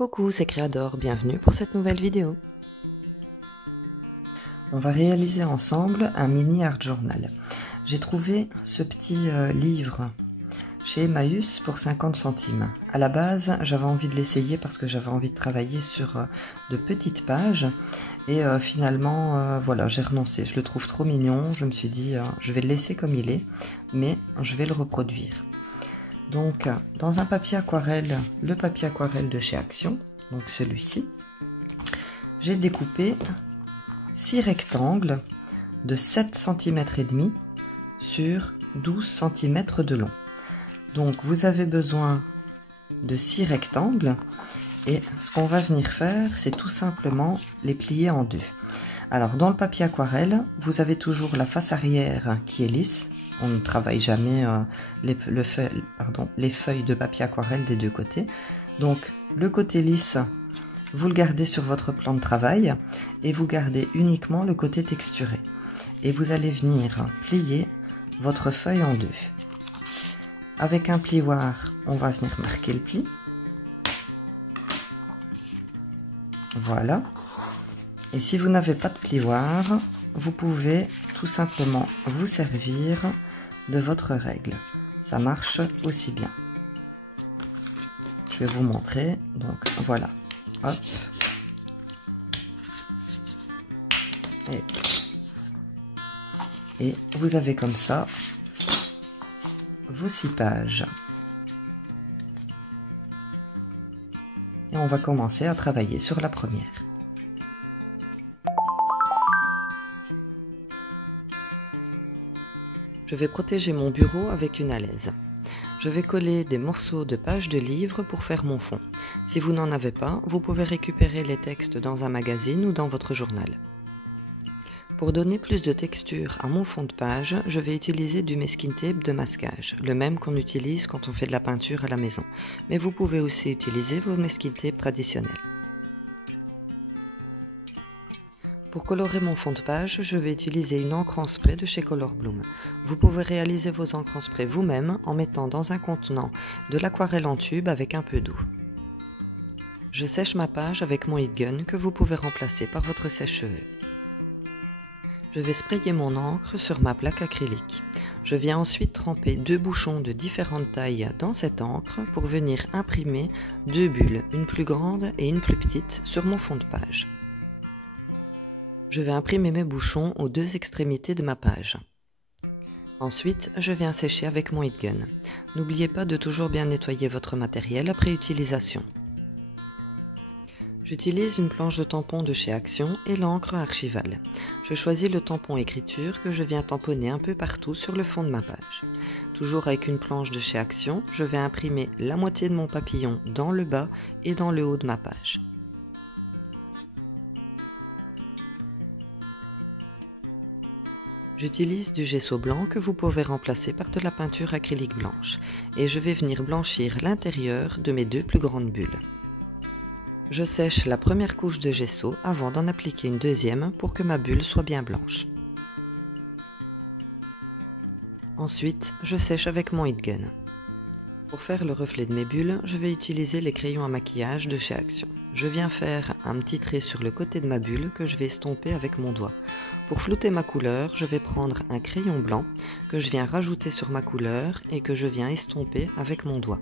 Coucou, c'est Créador, bienvenue pour cette nouvelle vidéo. On va réaliser ensemble un mini art journal. J'ai trouvé ce petit livre chez Emmaüs pour 50 centimes. À la base, j'avais envie de l'essayer parce que j'avais envie de travailler sur de petites pages. Et finalement, voilà, j'ai renoncé. Je le trouve trop mignon. Je me suis dit, je vais le laisser comme il est, mais je vais le reproduire. Donc, dans un papier aquarelle, le papier aquarelle de chez Action, donc celui-ci, j'ai découpé 6 rectangles de 7 cm et demi sur 12 cm de long. Donc vous avez besoin de 6 rectangles et ce qu'on va venir faire, c'est tout simplement les plier en deux. Alors dans le papier aquarelle, vous avez toujours la face arrière qui est lisse. On ne travaille jamais les feuilles de papier aquarelle des deux côtés. Donc le côté lisse, vous le gardez sur votre plan de travail et vous gardez uniquement le côté texturé. Et vous allez venir plier votre feuille en deux. Avec un plioir, on va venir marquer le pli. Voilà. Et si vous n'avez pas de plioir, vous pouvez tout simplement vous servir de votre règle. Ça marche aussi bien. Je vais vous montrer. Donc voilà. Hop. Et vous avez comme ça vos 6 pages. Et on va commencer à travailler sur la première. Je vais protéger mon bureau avec une alaise. Je vais coller des morceaux de pages de livres pour faire mon fond. Si vous n'en avez pas, vous pouvez récupérer les textes dans un magazine ou dans votre journal. Pour donner plus de texture à mon fond de page, je vais utiliser du masking tape de masquage, le même qu'on utilise quand on fait de la peinture à la maison. Mais vous pouvez aussi utiliser vos masking tape traditionnels. Pour colorer mon fond de page, je vais utiliser une encre en spray de chez Color Bloom. Vous pouvez réaliser vos encres en spray vous-même en mettant dans un contenant de l'aquarelle en tube avec un peu d'eau. Je sèche ma page avec mon heat gun que vous pouvez remplacer par votre sèche-cheveux. Je vais sprayer mon encre sur ma plaque acrylique. Je viens ensuite tremper 2 bouchons de différentes tailles dans cette encre pour venir imprimer 2 bulles, une plus grande et une plus petite, sur mon fond de page. Je vais imprimer mes bouchons aux 2 extrémités de ma page. Ensuite, je viens sécher avec mon heat gun. N'oubliez pas de toujours bien nettoyer votre matériel après utilisation. J'utilise une planche de tampon de chez Action et l'encre Archival. Je choisis le tampon écriture que je viens tamponner un peu partout sur le fond de ma page. Toujours avec une planche de chez Action, je vais imprimer la moitié de mon papillon dans le bas et dans le haut de ma page. J'utilise du gesso blanc que vous pouvez remplacer par de la peinture acrylique blanche et je vais venir blanchir l'intérieur de mes 2 plus grandes bulles. Je sèche la première couche de gesso avant d'en appliquer une deuxième pour que ma bulle soit bien blanche. Ensuite, je sèche avec mon heat gun. Pour faire le reflet de mes bulles, je vais utiliser les crayons à maquillage de chez Action. Je viens faire un petit trait sur le côté de ma bulle que je vais estomper avec mon doigt. Pour flouter ma couleur, je vais prendre un crayon blanc que je viens rajouter sur ma couleur et que je viens estomper avec mon doigt.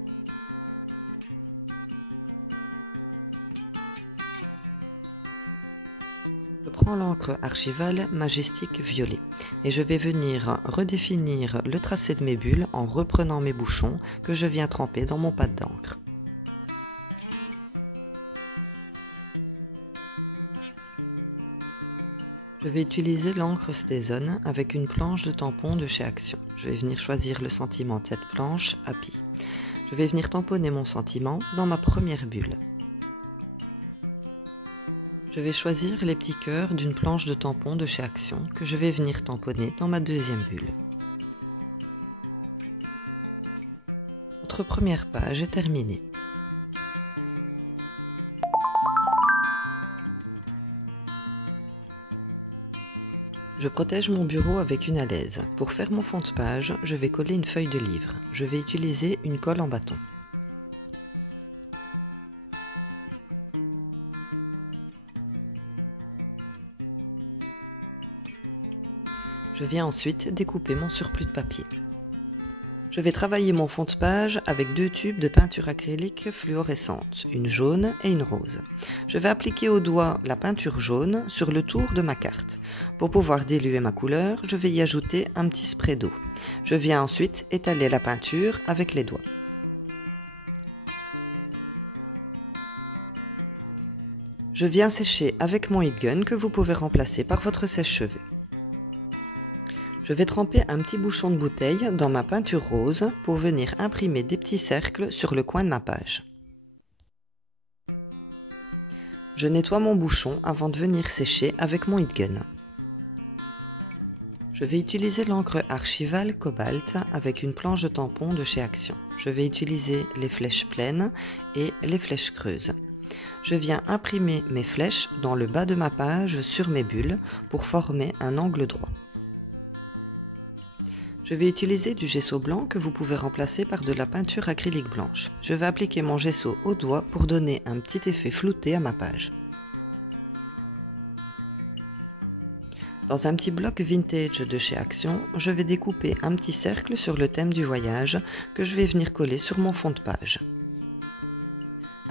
Je prends l'encre Archival Majestic Violet et je vais venir redéfinir le tracé de mes bulles en reprenant mes bouchons que je viens tremper dans mon pad d'encre. Je vais utiliser l'encre StazOn avec une planche de tampon de chez Action. Je vais venir choisir le sentiment de cette planche, Happy. Je vais venir tamponner mon sentiment dans ma première bulle. Je vais choisir les petits cœurs d'une planche de tampon de chez Action que je vais venir tamponner dans ma deuxième bulle. Notre première page est terminée. Je protège mon bureau avec une alaise. Pour faire mon fond de page, je vais coller une feuille de livre. Je vais utiliser une colle en bâton. Je viens ensuite découper mon surplus de papier. Je vais travailler mon fond de page avec 2 tubes de peinture acrylique fluorescente, une jaune et une rose. Je vais appliquer au doigt la peinture jaune sur le tour de ma carte. Pour pouvoir diluer ma couleur, je vais y ajouter un petit spray d'eau. Je viens ensuite étaler la peinture avec les doigts. Je viens sécher avec mon heat gun que vous pouvez remplacer par votre sèche-cheveux. Je vais tremper un petit bouchon de bouteille dans ma peinture rose pour venir imprimer des petits cercles sur le coin de ma page. Je nettoie mon bouchon avant de venir sécher avec mon heat gun. Je vais utiliser l'encre Archival Cobalt avec une planche de tampon de chez Action. Je vais utiliser les flèches pleines et les flèches creuses. Je viens imprimer mes flèches dans le bas de ma page sur mes bulles pour former un angle droit. Je vais utiliser du gesso blanc que vous pouvez remplacer par de la peinture acrylique blanche. Je vais appliquer mon gesso au doigt pour donner un petit effet flouté à ma page. Dans un petit bloc vintage de chez Action, je vais découper un petit cercle sur le thème du voyage que je vais venir coller sur mon fond de page.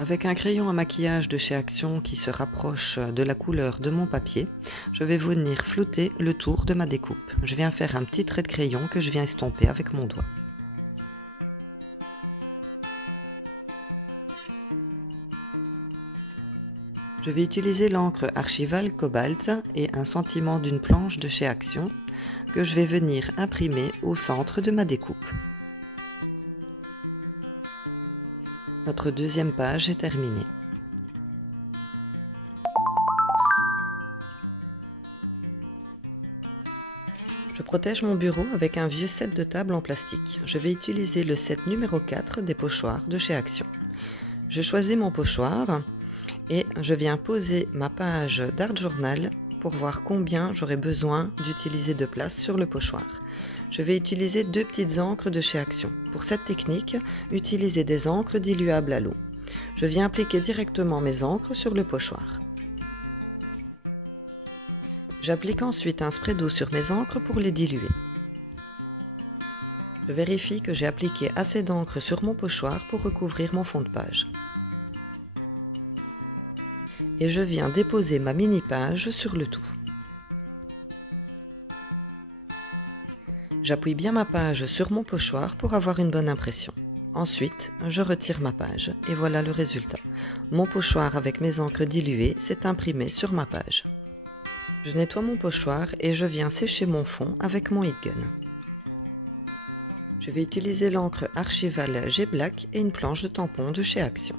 Avec un crayon à maquillage de chez Action qui se rapproche de la couleur de mon papier, je vais venir flouter le tour de ma découpe. Je viens faire un petit trait de crayon que je viens estomper avec mon doigt. Je vais utiliser l'encre Archival Cobalt et un sentiment d'une planche de chez Action que je vais venir imprimer au centre de ma découpe. Notre deuxième page est terminée. Je protège mon bureau avec un vieux set de table en plastique. Je vais utiliser le set numéro 4 des pochoirs de chez Action. Je choisis mon pochoir et je viens poser ma page d'Art Journal pour voir combien j'aurai besoin d'utiliser de place sur le pochoir. Je vais utiliser 2 petites encres de chez Action. Pour cette technique, utilisez des encres diluables à l'eau. Je viens appliquer directement mes encres sur le pochoir. J'applique ensuite un spray d'eau sur mes encres pour les diluer. Je vérifie que j'ai appliqué assez d'encre sur mon pochoir pour recouvrir mon fond de page. Et je viens déposer ma mini-page sur le tout. J'appuie bien ma page sur mon pochoir pour avoir une bonne impression. Ensuite, je retire ma page et voilà le résultat. Mon pochoir avec mes encres diluées s'est imprimé sur ma page. Je nettoie mon pochoir et je viens sécher mon fond avec mon heat gun. Je vais utiliser l'encre Archival G-Black et une planche de tampon de chez Action.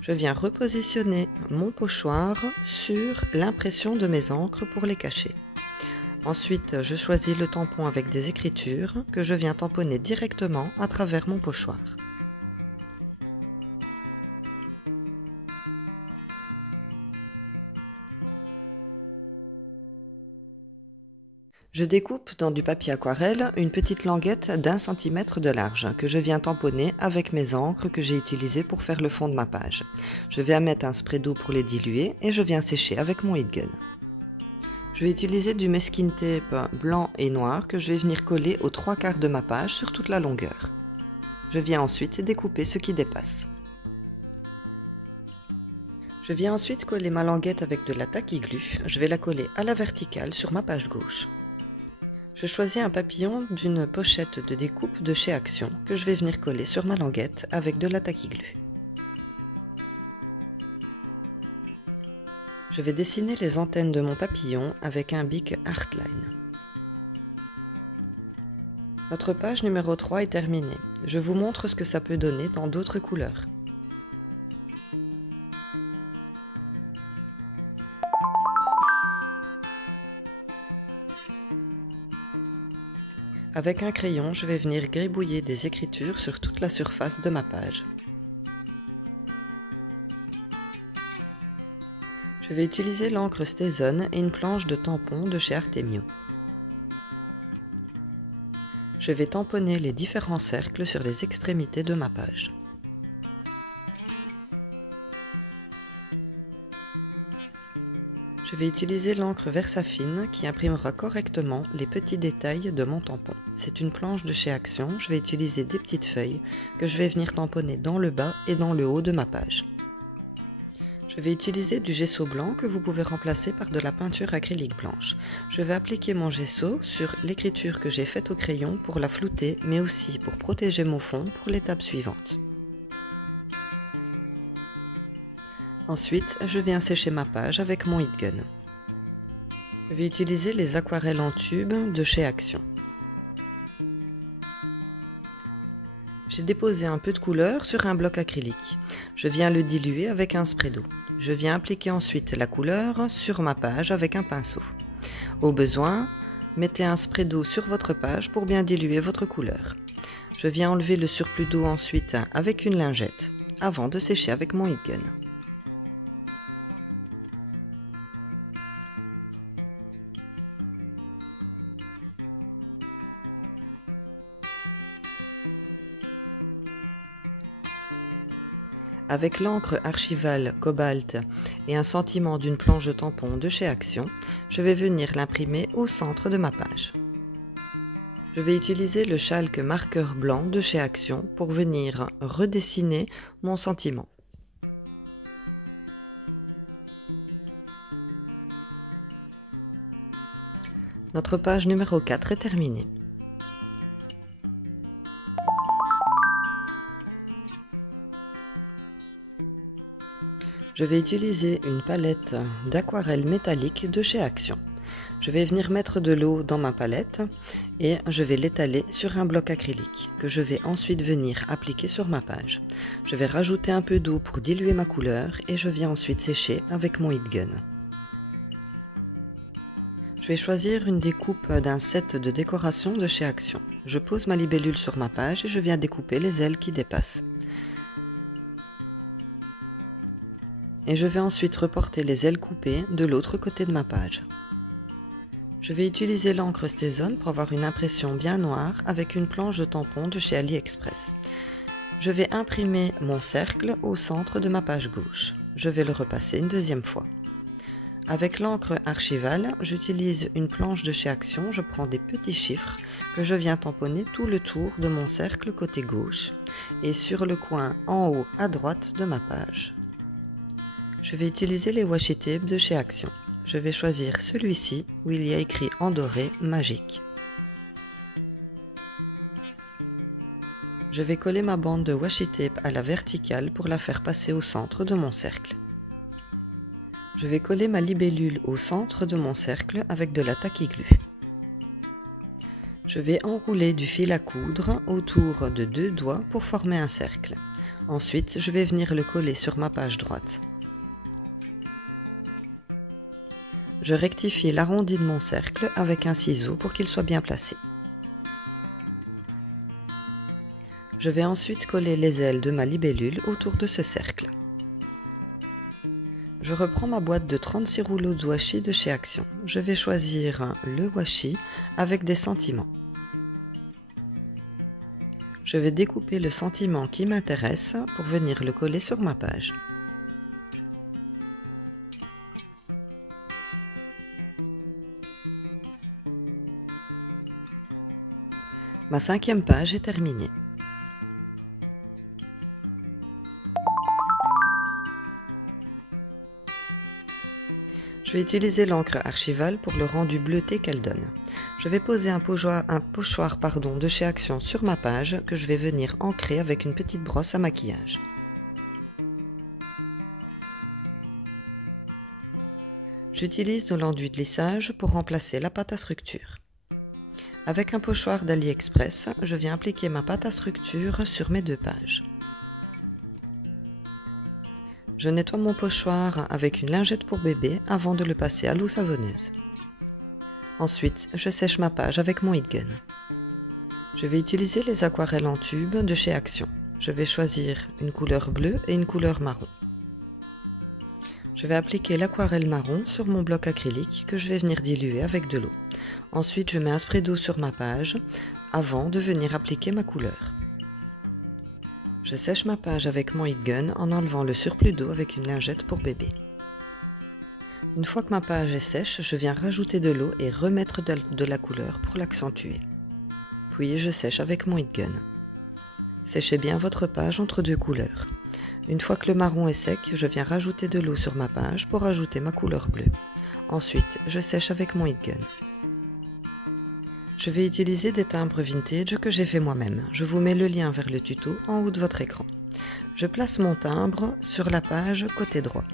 Je viens repositionner mon pochoir sur l'impression de mes encres pour les cacher. Ensuite, je choisis le tampon avec des écritures que je viens tamponner directement à travers mon pochoir. Je découpe dans du papier aquarelle une petite languette d'1 cm de large que je viens tamponner avec mes encres que j'ai utilisées pour faire le fond de ma page. Je viens mettre un spray d'eau pour les diluer et je viens sécher avec mon heat gun. Je vais utiliser du masking tape blanc et noir que je vais venir coller aux 3/4 de ma page sur toute la longueur. Je viens ensuite découper ce qui dépasse. Je viens ensuite coller ma languette avec de la tacky glue. Je vais la coller à la verticale sur ma page gauche. Je choisis un papillon d'une pochette de découpe de chez Action que je vais venir coller sur ma languette avec de la tacky glue. Je vais dessiner les antennes de mon papillon avec un bic Artline. Notre page numéro 3 est terminée. Je vous montre ce que ça peut donner dans d'autres couleurs. Avec un crayon, je vais venir gribouiller des écritures sur toute la surface de ma page. Je vais utiliser l'encre Stézone et une planche de tampon de chez Artemio. Je vais tamponner les différents cercles sur les extrémités de ma page. Je vais utiliser l'encre Versafine qui imprimera correctement les petits détails de mon tampon. C'est une planche de chez Action, je vais utiliser des petites feuilles que je vais venir tamponner dans le bas et dans le haut de ma page. Je vais utiliser du gesso blanc que vous pouvez remplacer par de la peinture acrylique blanche. Je vais appliquer mon gesso sur l'écriture que j'ai faite au crayon pour la flouter, mais aussi pour protéger mon fond pour l'étape suivante. Ensuite, je viens sécher ma page avec mon heat gun. Je vais utiliser les aquarelles en tube de chez Action. J'ai déposé un peu de couleur sur un bloc acrylique. Je viens le diluer avec un spray d'eau. Je viens appliquer ensuite la couleur sur ma page avec un pinceau. Au besoin, mettez un spray d'eau sur votre page pour bien diluer votre couleur. Je viens enlever le surplus d'eau ensuite avec une lingette, avant de sécher avec mon heat gun. Avec l'encre Archival Cobalt et un sentiment d'une planche de tampon de chez Action, je vais venir l'imprimer au centre de ma page. Je vais utiliser le chalk marqueur blanc de chez Action pour venir redessiner mon sentiment. Notre page numéro 4 est terminée. Je vais utiliser une palette d'aquarelle métallique de chez Action. Je vais venir mettre de l'eau dans ma palette et je vais l'étaler sur un bloc acrylique que je vais ensuite venir appliquer sur ma page. Je vais rajouter un peu d'eau pour diluer ma couleur et je viens ensuite sécher avec mon heat gun. Je vais choisir une découpe d'un set de décoration de chez Action. Je pose ma libellule sur ma page et je viens découper les ailes qui dépassent. Et je vais ensuite reporter les ailes coupées de l'autre côté de ma page. Je vais utiliser l'encre StazOn pour avoir une impression bien noire avec une planche de tampon de chez AliExpress. Je vais imprimer mon cercle au centre de ma page gauche. Je vais le repasser une deuxième fois. Avec l'encre Archival, j'utilise une planche de chez Action, je prends des petits chiffres que je viens tamponner tout le tour de mon cercle côté gauche et sur le coin en haut à droite de ma page. Je vais utiliser les washi tape de chez Action. Je vais choisir celui-ci où il y a écrit en doré magique. Je vais coller ma bande de washi tape à la verticale pour la faire passer au centre de mon cercle. Je vais coller ma libellule au centre de mon cercle avec de la tacky-glue. Je vais enrouler du fil à coudre autour de 2 doigts pour former un cercle. Ensuite, je vais venir le coller sur ma page droite. Je rectifie l'arrondi de mon cercle avec un ciseau pour qu'il soit bien placé. Je vais ensuite coller les ailes de ma libellule autour de ce cercle. Je reprends ma boîte de 36 rouleaux de washi de chez Action. Je vais choisir le washi avec des sentiments. Je vais découper le sentiment qui m'intéresse pour venir le coller sur ma page. Ma 5e page est terminée. Je vais utiliser l'encre Archival pour le rendu bleuté qu'elle donne. Je vais poser un pochoir de chez Action sur ma page que je vais venir ancrer avec une petite brosse à maquillage. J'utilise de l'enduit de lissage pour remplacer la pâte à structure. Avec un pochoir d'AliExpress, je viens appliquer ma pâte à structure sur mes 2 pages. Je nettoie mon pochoir avec une lingette pour bébé avant de le passer à l'eau savonneuse. Ensuite, je sèche ma page avec mon heat gun. Je vais utiliser les aquarelles en tube de chez Action. Je vais choisir une couleur bleue et une couleur marron. Je vais appliquer l'aquarelle marron sur mon bloc acrylique que je vais venir diluer avec de l'eau. Ensuite, je mets un spray d'eau sur ma page avant de venir appliquer ma couleur. Je sèche ma page avec mon heat gun en enlevant le surplus d'eau avec une lingette pour bébé. Une fois que ma page est sèche, je viens rajouter de l'eau et remettre de la couleur pour l'accentuer. Puis je sèche avec mon heat gun. Séchez bien votre page entre deux couleurs. Une fois que le marron est sec, je viens rajouter de l'eau sur ma page pour ajouter ma couleur bleue. Ensuite, je sèche avec mon heat gun. Je vais utiliser des timbres vintage que j'ai fait moi-même. Je vous mets le lien vers le tuto en haut de votre écran. Je place mon timbre sur la page côté droit.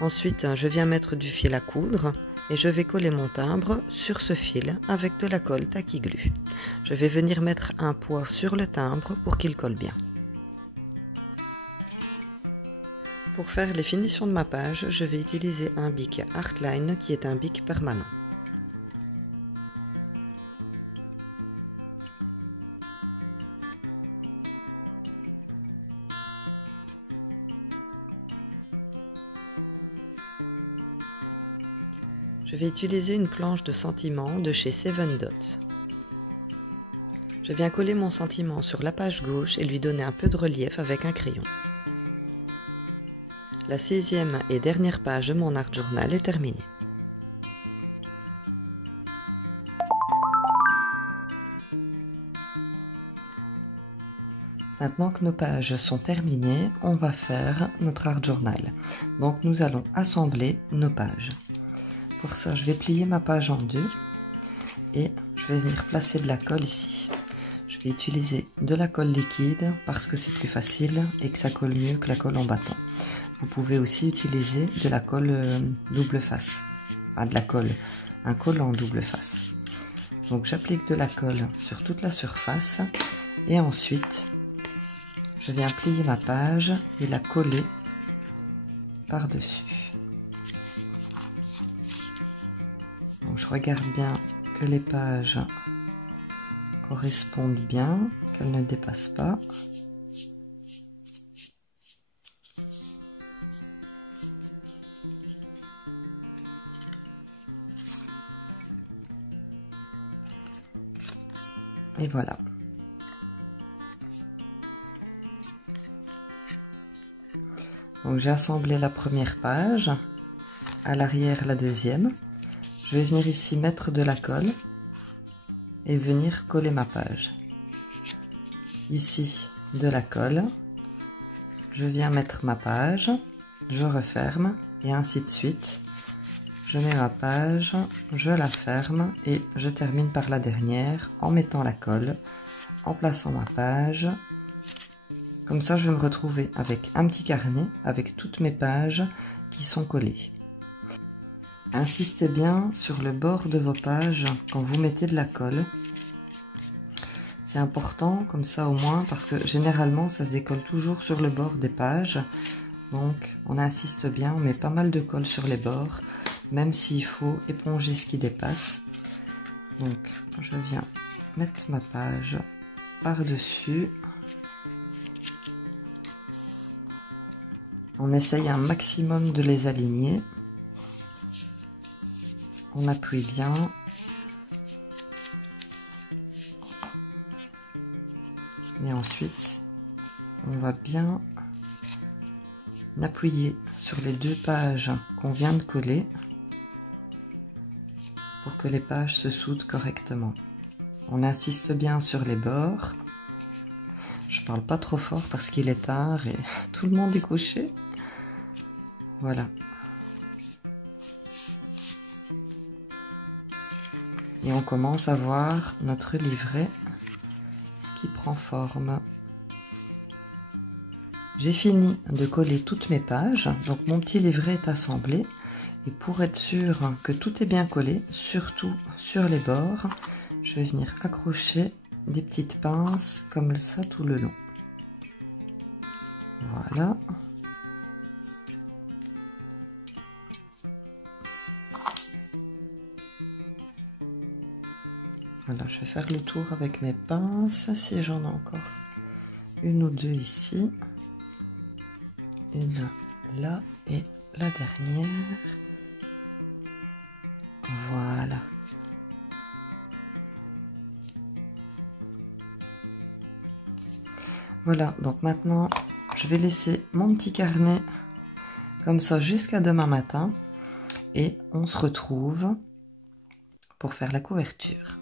Ensuite, je viens mettre du fil à coudre et je vais coller mon timbre sur ce fil avec de la colle Tacky Glue. Je vais venir mettre un poids sur le timbre pour qu'il colle bien. Pour faire les finitions de ma page, je vais utiliser un bic Artline qui est un bic permanent. Je vais utiliser une planche de sentiment de chez Seven Dots. Je viens coller mon sentiment sur la page gauche et lui donner un peu de relief avec un crayon. La 6e et dernière page de mon art journal est terminée. Maintenant que nos pages sont terminées, on va faire notre art journal. Donc nous allons assembler nos pages. Pour ça, je vais plier ma page en deux et je vais venir placer de la colle ici. Je vais utiliser de la colle liquide parce que c'est plus facile et que ça colle mieux que la colle en bâton. Vous pouvez aussi utiliser de la colle double face, enfin de la colle, un collant double face. Donc j'applique de la colle sur toute la surface et ensuite je viens plier ma page et la coller par-dessus. Donc je regarde bien que les pages correspondent bien, qu'elles ne dépassent pas. Et voilà. Donc j'ai assemblé la première page, à l'arrière la deuxième. Je vais venir ici mettre de la colle et venir coller ma page. Ici de la colle, je viens mettre ma page, je referme et ainsi de suite. Je mets ma page, je la ferme et je termine par la dernière en mettant la colle, en plaçant ma page. Comme ça, je vais me retrouver avec un petit carnet avec toutes mes pages qui sont collées. Insistez bien sur le bord de vos pages quand vous mettez de la colle. C'est important comme ça au moins parce que généralement ça se décolle toujours sur le bord des pages. Donc on insiste bien, on met pas mal de colle sur les bords, même s'il faut éponger ce qui dépasse. Donc je viens mettre ma page par-dessus. On essaye un maximum de les aligner. On appuie bien. Et ensuite, on va bien appuyer sur les deux pages qu'on vient de coller pour que les pages se soudent correctement. On insiste bien sur les bords. Je parle pas trop fort parce qu'il est tard et tout le monde est couché. Voilà. Et on commence à voir notre livret qui prend forme. J'ai fini de coller toutes mes pages, donc mon petit livret est assemblé. Et pour être sûr que tout est bien collé, surtout sur les bords, je vais venir accrocher des petites pinces comme ça tout le long. Voilà. Voilà, je vais faire le tour avec mes pinces, si j'en ai encore une ou deux ici. Une là et la dernière. Voilà. Voilà, donc maintenant, je vais laisser mon petit carnet comme ça jusqu'à demain matin. et on se retrouve pour faire la couverture.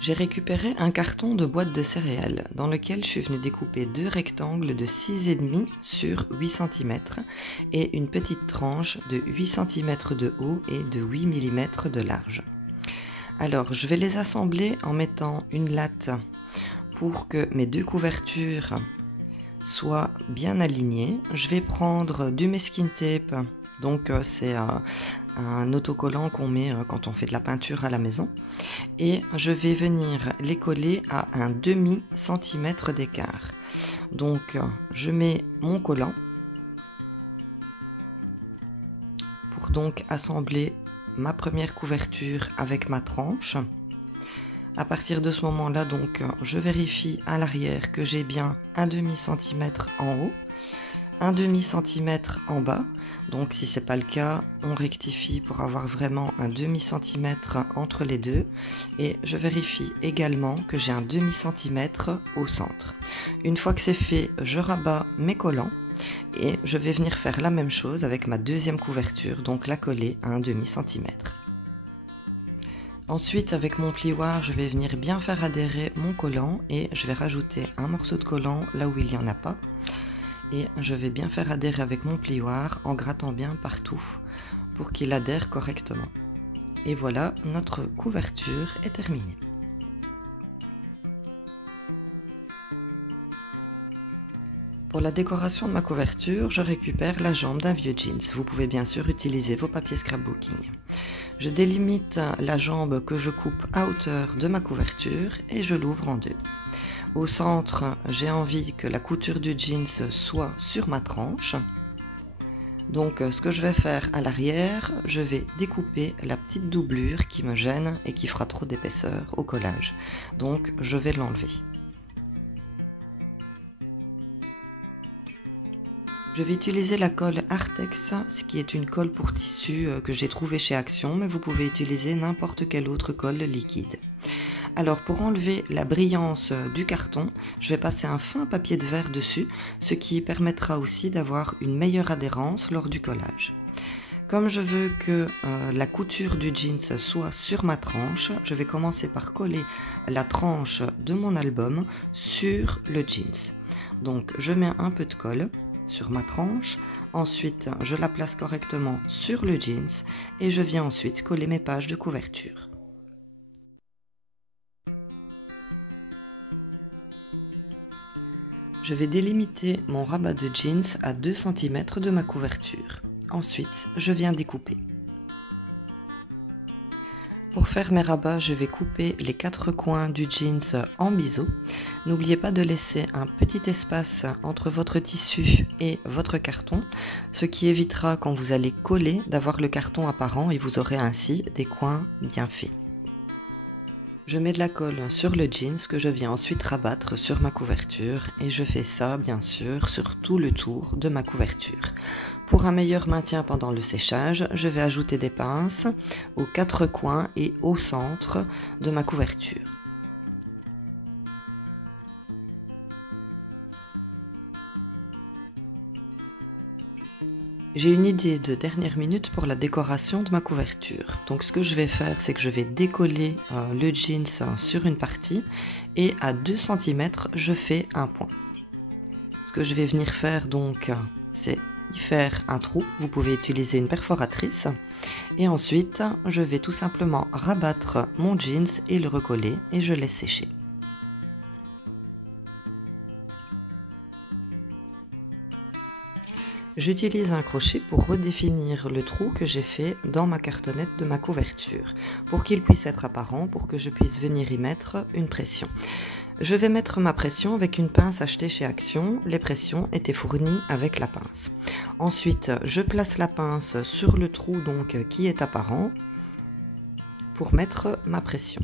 J'ai récupéré un carton de boîte de céréales dans lequel je suis venue découper 2 rectangles de 6,5 sur 8 cm et une petite tranche de 8 cm de haut et de 8 mm de large. Alors je vais les assembler en mettant une latte pour que mes 2 couvertures soient bien alignées. Je vais prendre du masking tape, donc c'est un autocollant qu'on met quand on fait de la peinture à la maison, et je vais venir les coller à un demi-centimètre d'écart. Donc je mets mon collant pour donc assembler ma première couverture avec ma tranche. À partir de ce moment-là, donc je vérifie à l'arrière que j'ai bien un demi-centimètre en haut, un demi-centimètre en bas. Donc si c'est pas le cas, on rectifie pour avoir vraiment un demi-centimètre entre les deux, et je vérifie également que j'ai un demi-centimètre au centre. Une fois que c'est fait, je rabats mes collants et je vais venir faire la même chose avec ma deuxième couverture, donc la coller à un demi-centimètre. Ensuite, avec mon plioir, je vais venir bien faire adhérer mon collant et je vais rajouter un morceau de collant là où il n'y en a pas. Et je vais bien faire adhérer avec mon plioir en grattant bien partout pour qu'il adhère correctement. Et voilà, notre couverture est terminée. Pour la décoration de ma couverture, je récupère la jambe d'un vieux jeans. Vous pouvez bien sûr utiliser vos papiers scrapbooking. Je délimite la jambe que je coupe à hauteur de ma couverture et je l'ouvre en deux. Au centre, j'ai envie que la couture du jeans soit sur ma tranche. Donc ce que je vais faire à l'arrière, je vais découper la petite doublure qui me gêne et qui fera trop d'épaisseur au collage. Donc je vais l'enlever. Je vais utiliser la colle Artex, ce qui est une colle pour tissu que j'ai trouvée chez Action, mais vous pouvez utiliser n'importe quelle autre colle liquide. Alors pour enlever la brillance du carton, je vais passer un fin papier de verre dessus, ce qui permettra aussi d'avoir une meilleure adhérence lors du collage. Comme je veux que la couture du jeans soit sur ma tranche, je vais commencer par coller la tranche de mon album sur le jeans. Donc je mets un peu de colle sur ma tranche, ensuite je la place correctement sur le jeans et je viens ensuite coller mes pages de couverture. Je vais délimiter mon rabat de jeans à 2 cm de ma couverture. Ensuite, je viens découper. Pour faire mes rabats, je vais couper les 4 coins du jeans en biseau. N'oubliez pas de laisser un petit espace entre votre tissu et votre carton, ce qui évitera quand vous allez coller d'avoir le carton apparent et vous aurez ainsi des coins bien faits. Je mets de la colle sur le jeans que je viens ensuite rabattre sur ma couverture et je fais ça bien sûr sur tout le tour de ma couverture. Pour un meilleur maintien pendant le séchage, je vais ajouter des pinces aux 4 coins et au centre de ma couverture. J'ai une idée de dernière minute pour la décoration de ma couverture. Donc ce que je vais faire, c'est que je vais décoller le jeans sur une partie et à 2 cm, je fais un point. Ce que je vais venir faire donc, c'est y faire un trou. Vous pouvez utiliser une perforatrice. Et ensuite, je vais tout simplement rabattre mon jeans et le recoller et je laisse sécher. J'utilise un crochet pour redéfinir le trou que j'ai fait dans ma cartonnette de ma couverture, pour qu'il puisse être apparent, pour que je puisse venir y mettre une pression. Je vais mettre ma pression avec une pince achetée chez Action, les pressions étaient fournies avec la pince. Ensuite, je place la pince sur le trou donc qui est apparent pour mettre ma pression.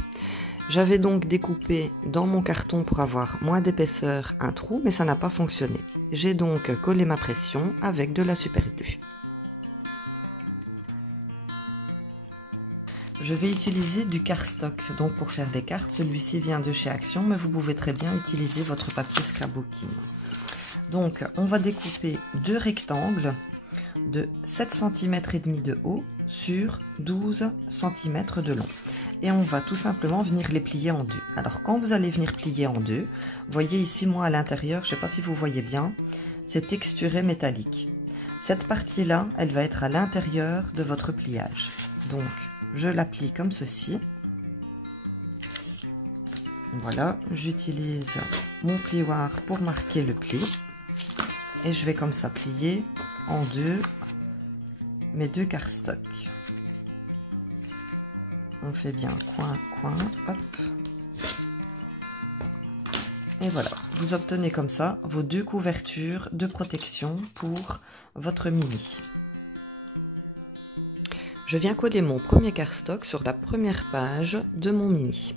J'avais donc découpé dans mon carton pour avoir moins d'épaisseur un trou, mais ça n'a pas fonctionné. J'ai donc collé ma pression avec de la super glue. Je vais utiliser du cardstock, donc pour faire des cartes, celui-ci vient de chez Action, mais vous pouvez très bien utiliser votre papier scrapbooking. Donc on va découper deux rectangles de 7 cm et demi de haut sur 12 cm de long. Et on va tout simplement venir les plier en deux. Alors quand vous allez venir plier en deux, voyez ici moi à l'intérieur, je ne sais pas si vous voyez bien, c'est texturé métallique. Cette partie-là, elle va être à l'intérieur de votre pliage. Donc je la plie comme ceci. Voilà, j'utilise mon plioir pour marquer le pli. Et je vais comme ça plier en deux mes deux cardstock. On fait bien coin, coin, hop. Et voilà, vous obtenez comme ça vos deux couvertures de protection pour votre mini. Je viens coller mon premier cardstock sur la première page de mon mini.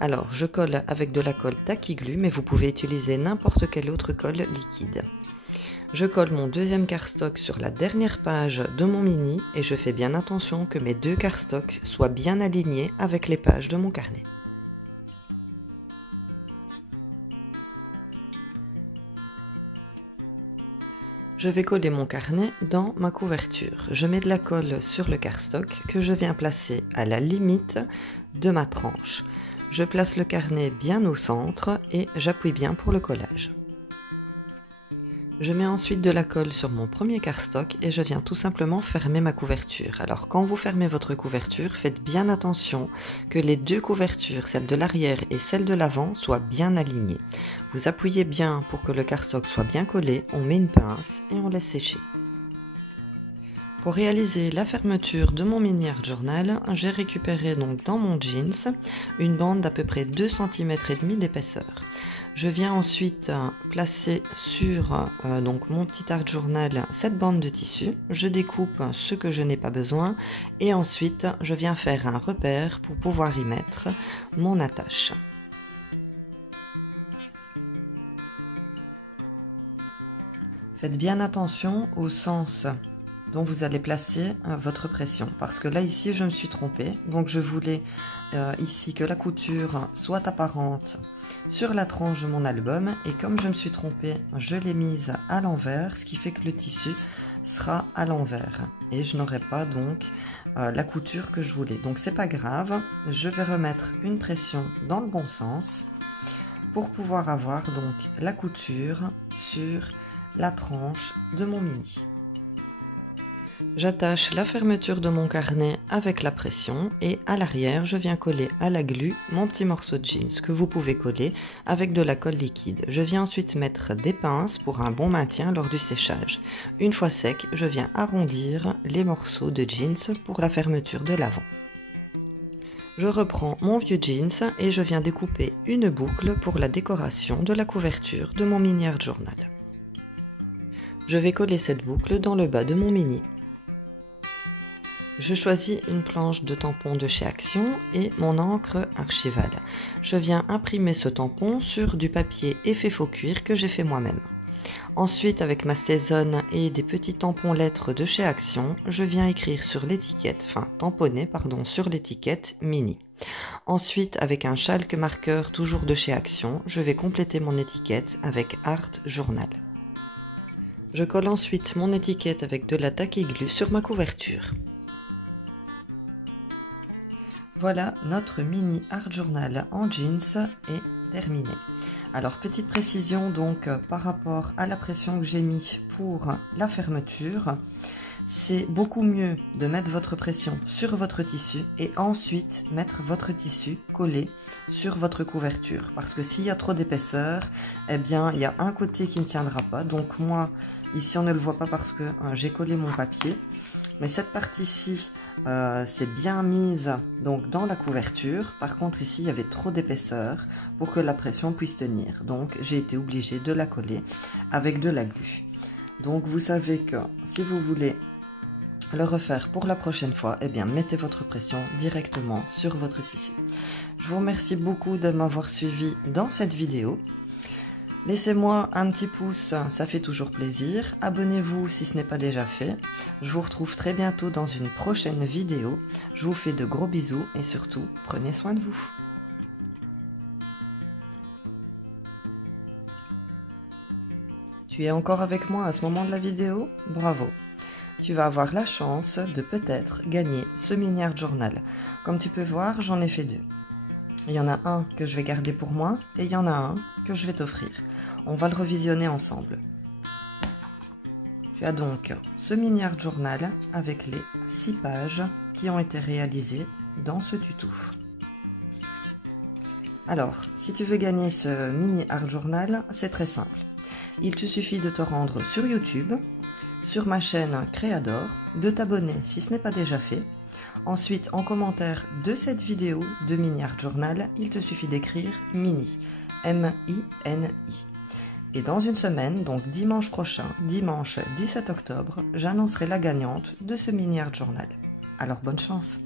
Alors, je colle avec de la colle Tacky Glue, mais vous pouvez utiliser n'importe quelle autre colle liquide. Je colle mon deuxième cardstock sur la dernière page de mon mini et je fais bien attention que mes deux cardstocks soient bien alignés avec les pages de mon carnet. Je vais coller mon carnet dans ma couverture. Je mets de la colle sur le cardstock que je viens placer à la limite de ma tranche. Je place le carnet bien au centre et j'appuie bien pour le collage. Je mets ensuite de la colle sur mon premier cardstock et je viens tout simplement fermer ma couverture. Alors quand vous fermez votre couverture, faites bien attention que les deux couvertures, celle de l'arrière et celle de l'avant, soient bien alignées. Vous appuyez bien pour que le cardstock soit bien collé, on met une pince et on laisse sécher. Pour réaliser la fermeture de mon mini art journal, j'ai récupéré donc dans mon jeans une bande d'à peu près 2 cm et demi d'épaisseur. Je viens ensuite placer sur donc mon petit art journal cette bande de tissu. Je découpe ce que je n'ai pas besoin et ensuite je viens faire un repère pour pouvoir y mettre mon attache. Faites bien attention au sens dont vous allez placer votre pression, parce que là ici je me suis trompée, donc je voulais ici que la couture soit apparente sur la tranche de mon album, et comme je me suis trompée, je l'ai mise à l'envers, ce qui fait que le tissu sera à l'envers et je n'aurai pas donc la couture que je voulais. Donc c'est pas grave, je vais remettre une pression dans le bon sens pour pouvoir avoir donc la couture sur la tranche de mon mini. J'attache la fermeture de mon carnet avec la pression et à l'arrière, je viens coller à la glu mon petit morceau de jeans que vous pouvez coller avec de la colle liquide. Je viens ensuite mettre des pinces pour un bon maintien lors du séchage. Une fois sec, je viens arrondir les morceaux de jeans pour la fermeture de l'avant. Je reprends mon vieux jeans et je viens découper une boucle pour la décoration de la couverture de mon mini art journal. Je vais coller cette boucle dans le bas de mon mini. Je choisis une planche de tampon de chez Action et mon encre archivale. Je viens imprimer ce tampon sur du papier effet faux cuir que j'ai fait moi-même. Ensuite, avec ma Stézone et des petits tampons lettres de chez Action, je viens écrire sur l'étiquette, tamponner sur l'étiquette mini. Ensuite, avec un chalk marqueur toujours de chez Action, je vais compléter mon étiquette avec Art Journal. Je colle ensuite mon étiquette avec de la Tacky Glue sur ma couverture. Voilà, notre mini art journal en jeans est terminé. Alors petite précision donc par rapport à la pression que j'ai mis pour la fermeture, c'est beaucoup mieux de mettre votre pression sur votre tissu et ensuite mettre votre tissu collé sur votre couverture, parce que s'il y a trop d'épaisseur, eh bien il y a un côté qui ne tiendra pas. Donc moi ici on ne le voit pas parce que j'ai collé mon papier, mais cette partie-ci c'est bien mise donc dans la couverture. Par contre ici il y avait trop d'épaisseur pour que la pression puisse tenir, donc j'ai été obligée de la coller avec de la glu. Donc vous savez que si vous voulez le refaire pour la prochaine fois, eh bien mettez votre pression directement sur votre tissu. Je vous remercie beaucoup de m'avoir suivi dans cette vidéo. Laissez-moi un petit pouce, ça fait toujours plaisir. Abonnez-vous si ce n'est pas déjà fait. Je vous retrouve très bientôt dans une prochaine vidéo. Je vous fais de gros bisous et surtout, prenez soin de vous. Tu es encore avec moi à ce moment de la vidéo? Bravo! Tu vas avoir la chance de peut-être gagner ce mini art journal. Comme tu peux voir, j'en ai fait deux. Il y en a un que je vais garder pour moi et il y en a un que je vais t'offrir. On va le revisionner ensemble. Tu as donc ce mini art journal avec les 6 pages qui ont été réalisées dans ce tuto. Alors, si tu veux gagner ce mini art journal, c'est très simple. Il te suffit de te rendre sur YouTube, sur ma chaîne Créador, de t'abonner si ce n'est pas déjà fait. Ensuite, en commentaire de cette vidéo de mini art journal, il te suffit d'écrire mini, M-I-N-I. Et dans une semaine, donc dimanche prochain, dimanche 17 octobre, j'annoncerai la gagnante de ce mini art journal. Alors bonne chance!